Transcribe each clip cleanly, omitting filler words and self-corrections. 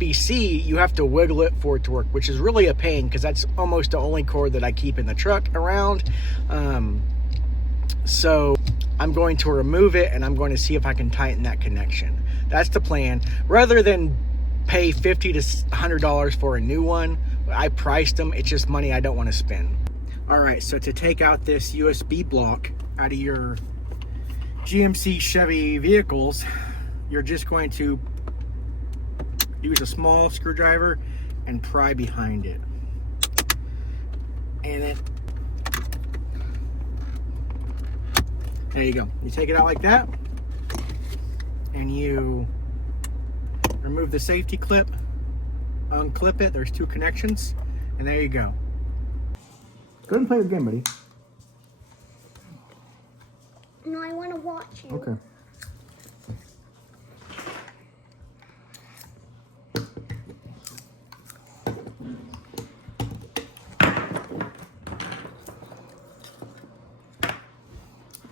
USB-C, you have to wiggle it for it to work, which is really a pain because that's almost the only cord that I keep in the truck around. So I'm going to remove it and I'm going to see if I can tighten that connection. That's the plan. Rather than pay $50 to $100 for a new one, I priced them. It's just money I don't want to spend. All right, so to take out this USB block out of your GMC Chevy vehicles, you're just going to use a small screwdriver and pry behind it. And then, there you go. You take it out like that, and you remove the safety clip, unclip it. There's two connections, and there you go. Go ahead and play your game, buddy. No, I want to watch you. Okay.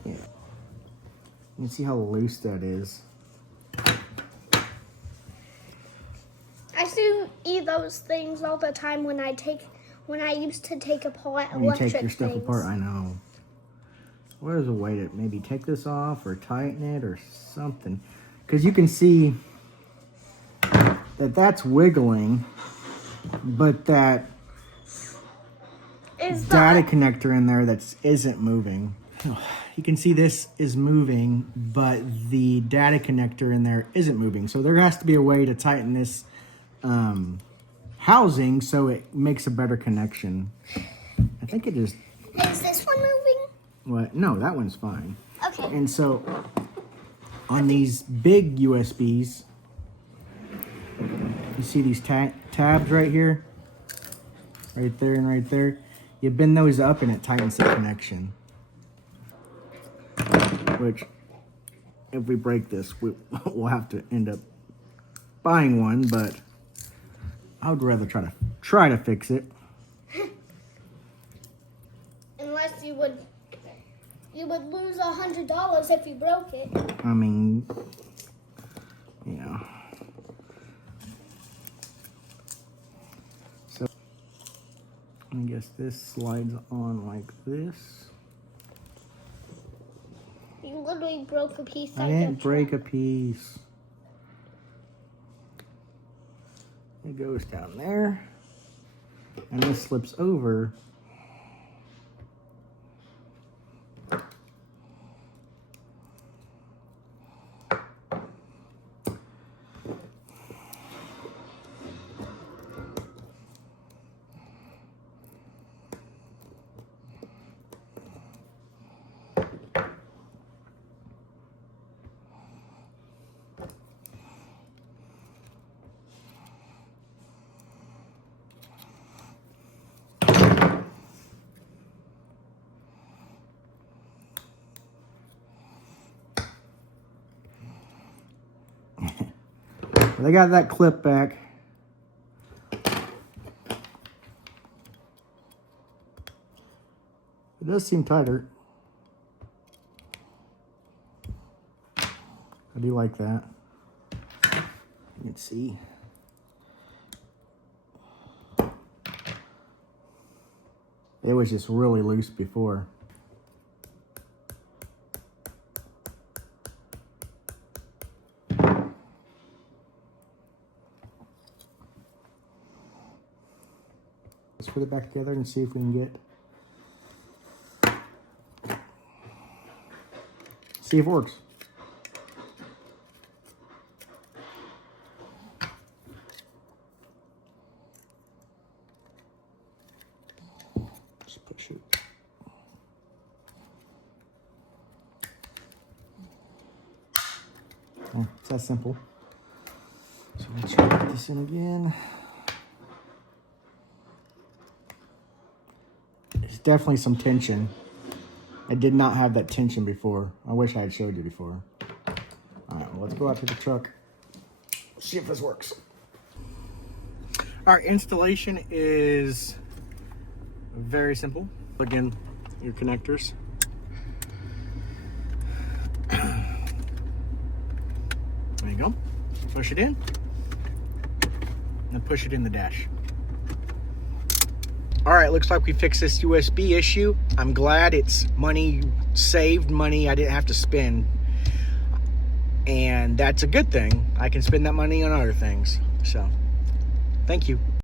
Yeah. You can see how loose that is. I see those things all the time when I used to take apart When you electric take your stuff things. apart, I know. What is a way to maybe take this off or tighten it or something? Because you can see that that's wiggling, but that data connector in there that isn't moving. You can see this is moving, but the data connector in there isn't moving. So there has to be a way to tighten this housing so it makes a better connection. I think it is. Is this one moving? What? No, that one's fine. Okay. And so on these big USBs, you see these tabs right here, right there and right there. You bend those up and it tightens the connection. Which, if we break this, we'll have to end up buying one, but I would rather try to fix it. Unless you would lose $100 if you broke it. I mean, yeah. So I guess this slides on like this. You literally broke a piece. I didn't break a piece. It goes down there, and this slips over. They got that clip back. It does seem tighter. I do like that. You can see. It was just really loose before. Let's put it back together and see if we can see if it works. Just push it. Oh, it's that simple. So let's try to put this in again. There's definitely some tension. I did not have that tension before. I wish I had showed you before. All right, well, let's go out to the truck. See if this works. Our installation is very simple. Plug in your connectors. There you go. Push it in. and push it in the dash. All right, looks like we fixed this USB issue. I'm glad it's money saved, money I didn't have to spend. And that's a good thing. I can spend that money on other things. So, thank you.